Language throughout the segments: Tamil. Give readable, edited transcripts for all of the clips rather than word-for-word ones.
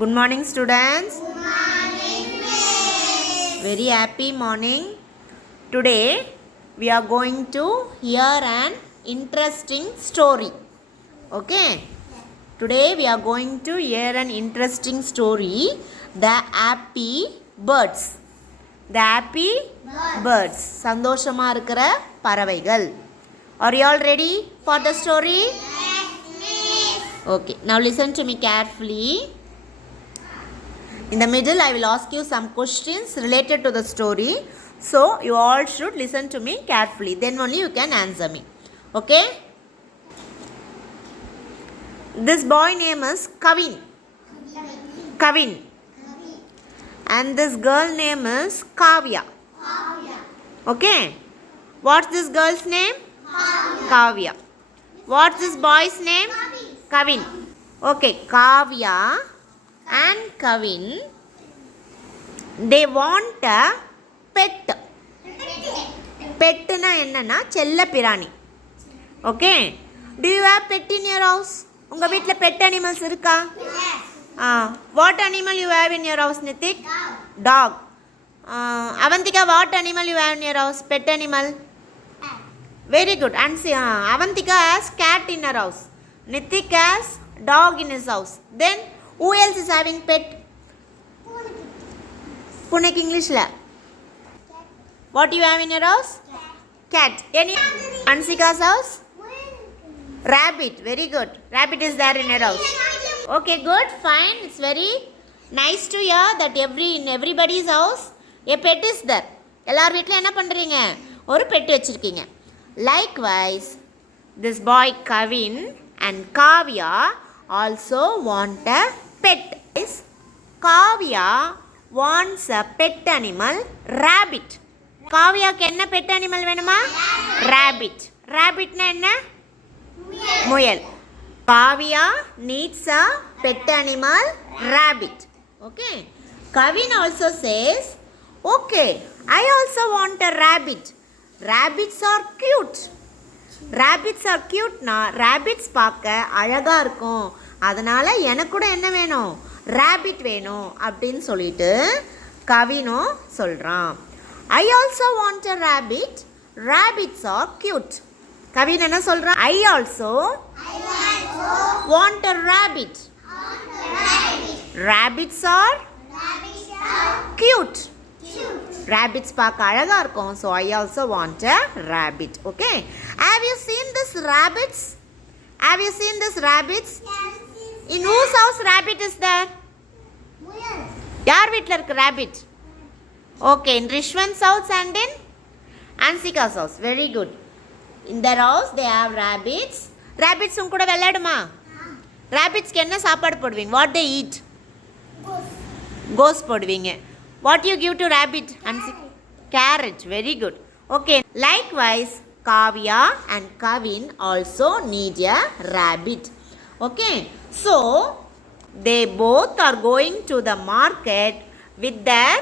Good morning, students. Good morning, Miss. Very happy morning. Today we are going to hear an interesting story. Okay? Today we are going to hear an interesting story. The happy birds. The happy birds. சந்தோஷமா இருக்கிற பறவைகள். Are you all ready for the story? Yes, Miss. Okay. Now listen to me carefully. In the middle, I will ask you some questions related to the story. So, you all should listen to me carefully. Then only you can answer me. Okay? This boy name is Kavin. Kavin. And this girl name is Kavya. Okay? What's this girl's name? Kavya. What's this boy's name? Kavin. Okay, Kavya and Kavin, they want a pet. Pet na enna chella pirani. Okay, do you have pet in your house? Unga veetla pet animals irukka? Yes. What animal you have in your house, Nithik? Dog. Avantika, what animal you have in your house? Pet animal? Very good. And see, Avantika has cat in her house. Nithik has dog in his house. Then who else is having pet? Punek English la. What do you have in your house? Cat. Any? Ansika's house? Rabbit. Very good. Rabbit is there in your house. Okay, good. Fine. It's very nice to hear that in everybody's house a pet is there. எல்லார் வீட்ல என்ன பண்றீங்க? ஒரு பெட் வச்சிருக்கீங்க. Likewise, this boy Kavin and Kavya also want a pet. Kavya wants a pet animal, rabbit. Kavyaக்கு என்ன pet animal வேணுமா? Rabbit. Rabbit na என்ன? முயல். Kavya needs a pet animal, rabbit. Okay. Kavin also says, okay, I also want a rabbit. Rabbits are cute. Rabbits are cute na. Rabbits பார்க்க அழகா இருக்கும். அதனால எனக்கு கூட என்ன வேணும்? Rabbit வேணும் அப்படினு சொல்லிட்டு கவினோ சொல்றான். I also want a rabbit. Rabbits are cute. Kavin என்ன சொல்றான்? I also want a rabbit. Rabbits are cute. Rabbits பார்க்க அழகா இருக்கும். So I also want a rabbit. Okay? Have you seen this rabbits? Have you seen this rabbits? In whose house rabbit is there? யார் வீட்ல இருக்கு rabbit? Okay, in Rishwan's house and in Ansika's house. Very good. In their house they have rabbits. Rabbits உங்க கூட விளையாடுமா? Rabbitsக்கு என்ன சாப்பாடு போடுவீங்க? What they eat? Goose போடுவீங்க. What you give to rabbit? Carrot. Very good. Okay. Likewise, Kavya and Kavin also need a rabbit. Okay. So, they both are going to the market with their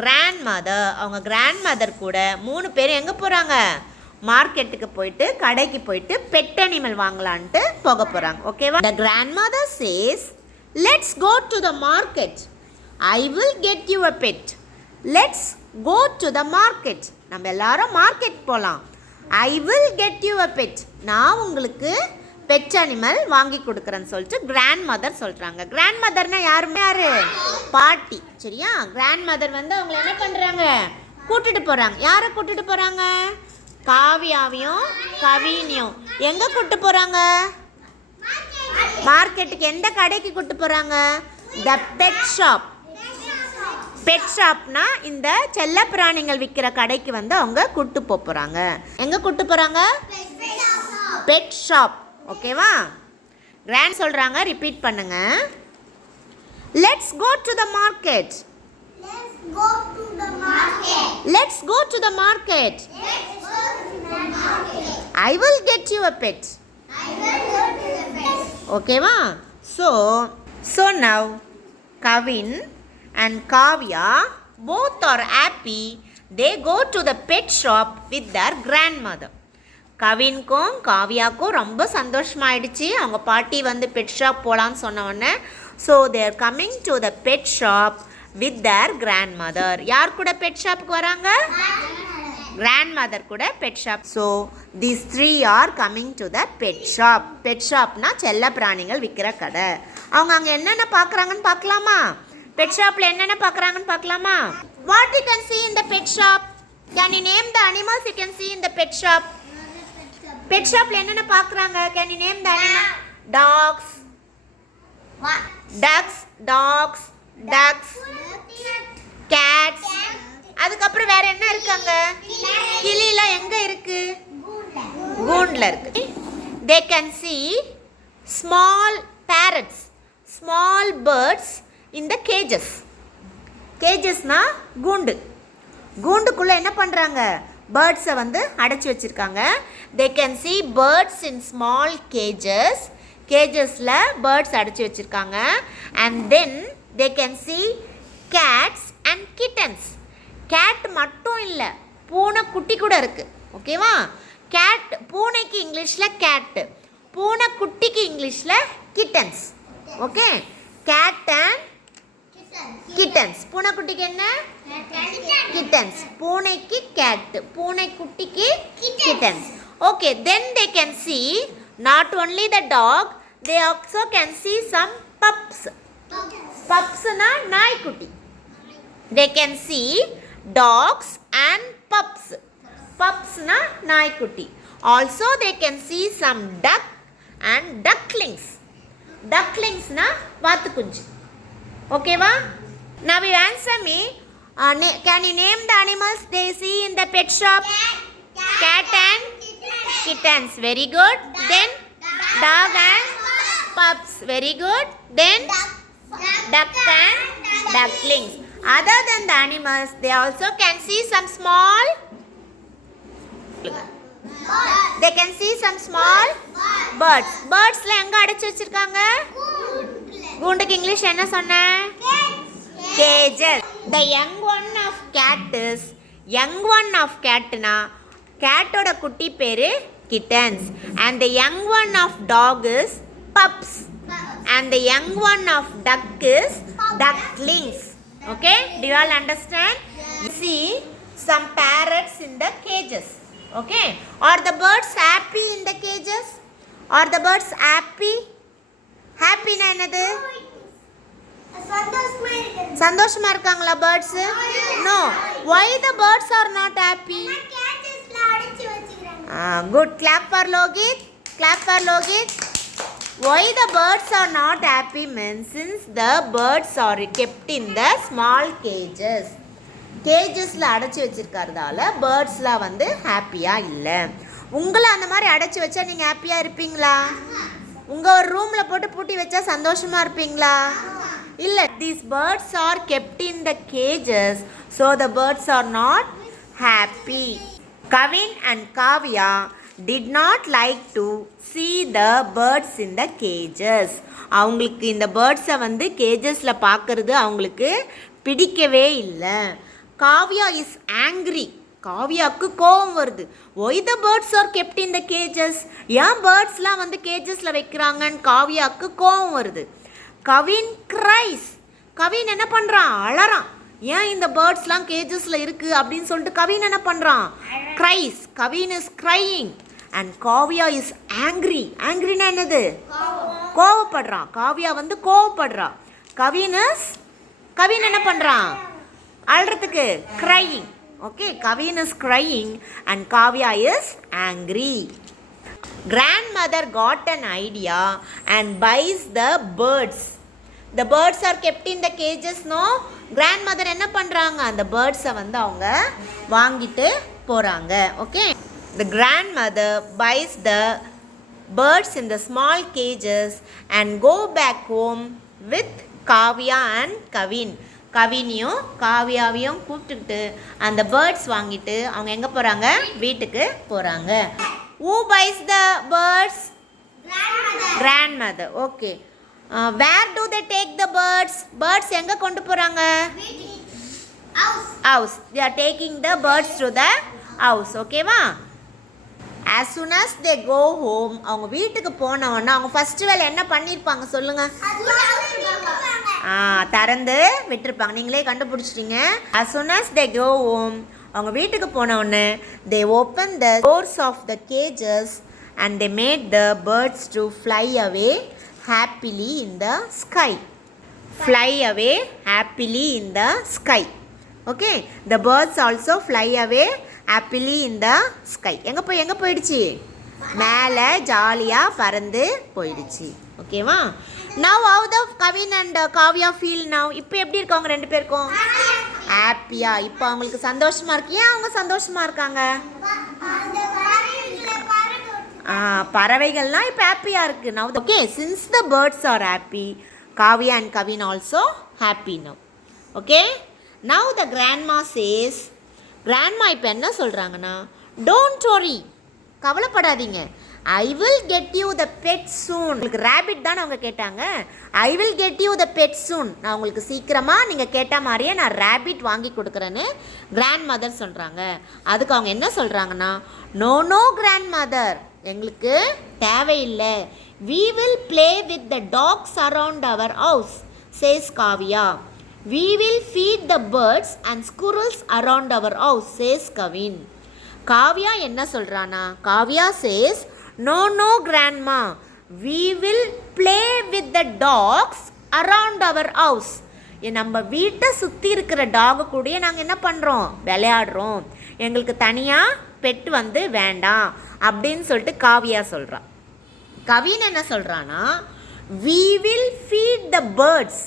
grandmother. அவங்க grandmother கூட மூணு பேர் எங்கே போகிறாங்க? மார்க்கெட்டுக்கு போயிட்டு கடைக்கு போயிட்டு பெட் அனிமல் வாங்கலான்ட்டு போக போகிறாங்க. ஓகேவா? The grandmother says, let's go to the market. I will get you a pet. Let's go to the market. நம்ம எல்லாரும் மார்க்கெட் போகலாம். I will get you a pet. நான் உங்களுக்கு பெட் அனிமல் வாங்கி கொடுக்குறேன்னு சொல்லிட்டு கிராண்ட் மதர் சொல்கிறாங்க. கிராண்ட் மதர்னா யாருமே யாரு? பாட்டி. சரியா? கிராண்ட் மதர் வந்து அவங்கள என்ன பண்ணுறாங்க? கூட்டிட்டு போகிறாங்க. யாரை கூட்டிட்டு போகிறாங்க? காவியாவையும் கவினையும் எங்கே கூட்டு போகிறாங்க? மார்க்கெட்டுக்கு. எந்த கடைக்கு கூட்டு போகிறாங்க? த பெட் ஷாப். பெட் ஷாப்னா இந்த செல்ல பிராணிகள் விற்கிற கடைக்கு வந்து அவங்க கூட்டு போகிறாங்க. எங்கே கூட்டு போகிறாங்க? Pet shop. ஓகேவா? கிராண்ட் சொல்கிறாங்க, ரிப்பீட் பண்ணுங்க. Let's go to the market. Let's go to the market. I will get you a pet. ஓகேவா? So now Kavin and Kavya both are happy. They go to the pet shop with their grandmother. கவின்க்கும் காவியாக்கும் ரொம்ப சந்தோஷமாயிடுச்சு. அவங்க பாட்டி வந்து பெட் ஷாப் போகலான்னு சொன்ன உடனே so they're coming to the pet shop with their grandmother. யார் கூட பெட் ஷாப்புக்கு வராங்க? கிராண்ட்மதர் கூட pet shop. So these 3 are coming to the pet shop. Pet ஷாப்னா செல்ல பிராணிகள் விற்கிற கடை. அவங்க அங்கே என்னென்ன பார்க்குறாங்கன்னு பார்க்கலாமா? பெட் ஷாப்பில் என்னென்ன பார்க்குறாங்கன்னு பார்க்கலாமா? What you can see in the pet shop? Can you name the animals you can see in the pet shop? Pet ஷாப்பில் என்னென்ன பார்க்குறாங்க? Can you name the animal? Dogs, ducks, ducks, cats. அதுக்கப்புறம் வேற என்ன இருக்காங்க? கிளிலாம் எங்க இருக்கு? கூண்டுல இருக்கு. They can see small parrots, small birds in the cages. cagesனா கூண்டு. கூண்டுக்குள்ள என்ன பண்றாங்க? பேர்ட்ஸை வந்து அடைச்சி வச்சிருக்காங்க. They can see birds in small cages. cagesல birds அடைச்சி வச்சிருக்காங்க. And then they can see cats and kittens. Cat மட்டும் இல்லை, பூனை குட்டி கூட இருக்கு. ஓகேவா? கேட் பூனைக்கு இங்கிலீஷில் கேட்டு, பூனை குட்டிக்கு இங்கிலீஷில் kittens. Okay, cat and kittens. பூனை குட்டிக்கு என்ன? கிட்டன்ஸ். பூனைக்கு கேட்டு, பூனை குட்டிக்கு kittens. Okay, then they can see not only the dog, they also can see some pups. பப்ஸ்னா நாய்க்குட்டி. They can see dogs and pups. Pupsனா நாய்க்குட்டி. Also they can see some duck and ducklings. Ducklingsனா வாத்துக்குஞ்சு. ஓகேவா? Now you answer me. Can you name the animals they see in the pet shop? Cat and kittens. Very good. Then dog and pups. Very good. Then duck and ducklings. Other than the animals, they also can see some small. They can see some small birds. Birdsல எங்க அடைச்சு வச்சிருக்காங்க? கூண்டுக்கு இங்கிலீஷ் என்ன சொன்ன? Cages. The young one of cat is, young one of catனா கேட்டோட குட்டி பேரு kittens. And the young one of dog is pups. And the young one of duck is ducklings. Okay, do you all understand? You see some parrots in the cages. Okay, are the birds happy in the cages? Are the birds happy? Happy na enadhu? சந்தோஷமா இருக்காங்களா birds? No. Why the birds are not happy? Good. Clap for Logit. Clap for Logit. Why the birds are not happy means since the birds are kept in the small cages. cagesல அடைச்சி வச்சிருக்கிறதால பேர்ட்ஸ்லாம் வந்து ஹாப்பியாக இல்லை. உங்களை அந்த மாதிரி அடைச்சி வச்சா நீங்கள் ஹாப்பியாக இருப்பீங்களா? உங்கள் ஒரு ரூமில் போட்டு பூட்டி வச்சா சந்தோஷமாக இருப்பீங்களா? இல்லை. These birds are kept in the cages, so the birds are not happy. Kavin and Kavya did not like to see the birds in the cages. அவங்களுக்கு இந்த பேர்ட்ஸை வந்து கேஜஸில் பார்க்கறது அவங்களுக்கு பிடிக்கவே இல்லை. Kavya is angry. காவ்யாவுக்கு கோபம் வருது. Why the birds are kept in the cages. ஏன் பேர்ட்ஸ்லாம் வந்து கேஜஸில் வைக்கிறாங்கன்னு காவ்யாவுக்கு கோபம் வருது. கவின் கிரைஸ். கவின் என்ன பண்ணுறான்? அழறான். ஏன் இந்த பேர்ட்ஸ்லாம் கேஜஸில் இருக்குது அப்படின்னு சொல்லிட்டு கவின் என்ன பண்ணுறான்? Cries. Kavin is crying. And Kavya is angry. ஆங்க்ரினா என்னது? கோவப்படுறான். காவ்யா வந்து கோவப்படுறா. கவின் என்ன பண்ணுறான்? அழுறதுக்கு crying. Okay, Kavin is crying and Kavya is angry. Grandmother got an idea and buys the birds. The birds are kept in the cages, no? Grandmother என்ன பண்ணுறாங்க? அந்த பேர்ட்ஸை வந்து அவங்க வாங்கிட்டு போகிறாங்க. Okay, the grandmother buys the birds in the small cages and go back home with Kavya and Kavin. கவினியும் காவியாவையும் கூப்பிட்டுக்கிட்டு அந்த பேர்ட்ஸ் வாங்கிட்டு அவங்க எங்கே போகிறாங்க? வீட்டுக்கு போகிறாங்க. Who buys the birds? Grandmother. Okay. Where do they take the birds? Birds எங்கே கொண்டு போகிறாங்க? House. They are taking the birds to the house. ஓகேவா? as soon as they go home அவங்க வீட்டுக்கு போன உடனே அவங்க ஃபர்ஸ்ட் வேலை என்ன பண்ணிருப்பாங்க சொல்லுங்க? திறந்து விட்டுருப்பாங்க. நீங்களே கண்டுபிடிச்சிட்டீங்க. as soon as they go home அவங்க வீட்டுக்கு போன உடனே they open the doors of the cages and they made the birds to fly away happily in the sky. Fly away happily in the sky. Okay, the birds also fly away happily in the sky. எங்க போயிடுச்சு? மேலே ஜாலியா பறந்து போயிடுச்சு. ஓகேவா? now how the Kavin and Kavya feel now? இப்போ எப்படி இருக்காங்க ரெண்டு பேருக்கும்? ஹாப்பியா. இப்போ அவங்களுக்கு சந்தோஷமா இருக்கு. ஏன் அவங்க சந்தோஷமா இருக்காங்க? பறவைகள்லாம் இப்போ ஹாப்பியா இருக்கு. now okay, since the birds are happy, Kavya and Kavin also happy now. Okay, now the grandma says, grandma இப்போ என்ன சொல்றாங்கன்னா, don't worry, கவலைப்படாதீங்க, I will get you the pet soon. உங்களுக்கு rabbit தான் அவங்க கேட்டாங்க. I will get you the pet soon. நான் உங்களுக்கு சீக்கிரமா நீங்க கேட்ட மாதிரியே நான் rabbit வாங்கி கொடுக்கறேன்னு grandmother சொல்றாங்க. அதுக்கு அவங்க என்ன சொல்றாங்கன்னா, no grandmother, எங்களுக்கு தேவையில்லை. We will play with the dogs around our house, says Kavya. We will feed the birds and squirrels around our house, says Kavin. Kavya என்ன சொல்றானா? Kavya says, no grandma, we will play with the dogs around our house. நம்ம வீட்டை சுற்றி இருக்கிற டாக் கூட நாங்கள் என்ன பண்ணுறோம்? விளையாடுறோம். எங்களுக்கு தனியாக பெட் வந்து வேண்டாம் அப்படின்னு சொல்லிட்டு காவியா சொல்கிறான். கவின் என்ன சொல்கிறான்னா, we will feed the birds.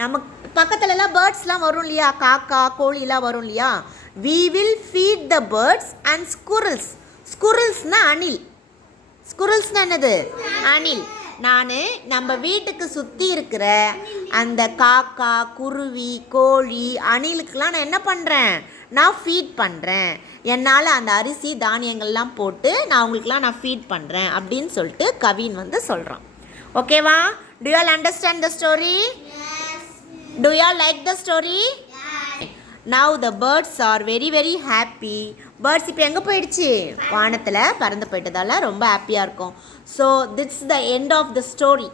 நம்ம பக்கத்துலலாம் பேர்ட்ஸ்லாம் வரும் இல்லையா, காக்கா கோழிலாம் வரும் இல்லையா. we will feed the birds and squirrels. squirrelsனா அணில். squirrelsனா என்னது? அணில். நான் நம்ம வீட்டுக்கு சுற்றி இருக்கிற அந்த காக்கா குருவி கோழி அணிலுக்கெலாம் நான் என்ன பண்ணுறேன்? நான் ஃபீட் பண்ணுறேன். என்னால் அந்த அரிசி தானியங்கள்லாம் போட்டு நான் அவங்களுக்குலாம் நான் ஃபீட் பண்ணுறேன் அப்படின்னு சொல்லிட்டு கவின் வந்து சொல்கிறான். ஓகேவா? do you all understand the story? Yes. do you all like the story? Yes. now the birds are very very happy. birds இப்போ எங்கே போயிடுச்சு? வானத்தில் பறந்து போயிட்டதால ரொம்ப ஹாப்பியாக இருக்கும். so this is the end of the story.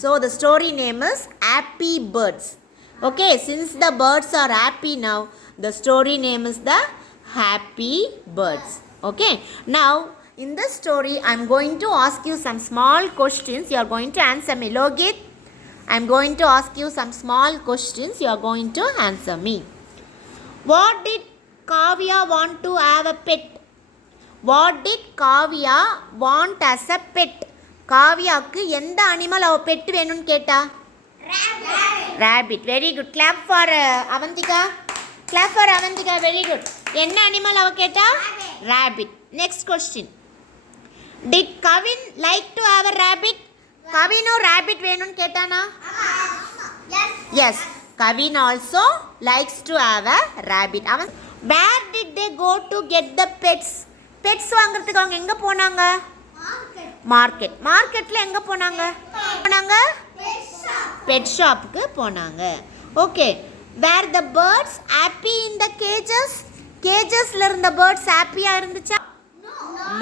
so the story name is happy birds. okay, since the birds are happy now, the story name is the happy birds. okay, now in this story I'm going to ask you some small questions. you are going to answer me. Logit, I'm going to ask you some small questions. you are going to answer me. what did Kavya want to have a pet? what did Kavya want as a pet? காவியாக்கு எந்த அனிமல் அவ பெட் வேணும்னு கேட்டா? rabbit. very good. clap for Avantika. clap for Avantika. very good. என்ன அனிமல் அவ கேட்டா? rabbit. next question, did Kavin like to have a rabbit? கவினோ rabbit வேணும்னு கேட்டானா? yes, Kavin also likes to have a rabbit. அவன் where did they go to get the pets? pets வாங்குறதுக்கு அவங்க எங்க போனாங்க? மார்க்கெட். மார்க்கெட்ல எங்க போனாங்க? பெட் ஷாப்புக்கு போனாங்க. Okay, were the birds happy in the cages? cagesல இருந்த birds ஹாப்பியா இருந்துச்சா?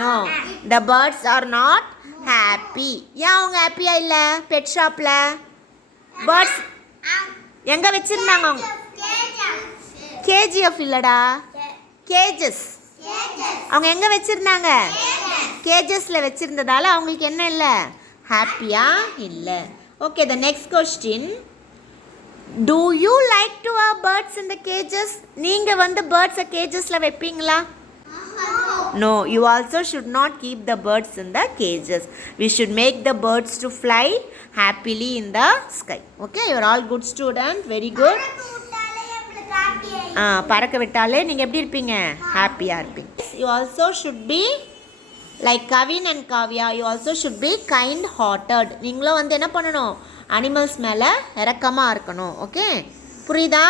no, the birds are not happy. ஏன் அவங்க ஹாப்பியா இல்ல? பெட் ஷாப்ல birds எங்க வச்சிருந்தாங்க அவங்க? கேஜிஎஃப் இல்லடா, கேஜஸ். அவங்க எங்க வச்சிருந்தாங்க? கேஜஸ்ல வச்சிருந்ததால அவங்களுக்கு என்ன இல்லை? ஹாப்பியா இல்லை. Okay, the next question, do you like to have birds in the cages? நீங்க வந்து birds cagesல வைப்பீங்களா? no, you also should not keep the birds in the cages. we should make the birds to fly happily in the sky. okay, you are all good student. very good. பறக்க விட்டாலே நீங்கள் எப்படி இருப்பீங்க? ஹாப்பியாக இருப்பீங்க. you also should be like Kavin and Kavya. you also should be kind hearted. நீங்களும் வந்து என்ன பண்ணணும்? அனிமல்ஸ் மேலே இரக்கமாக இருக்கணும். ஓகே, புரியுதா?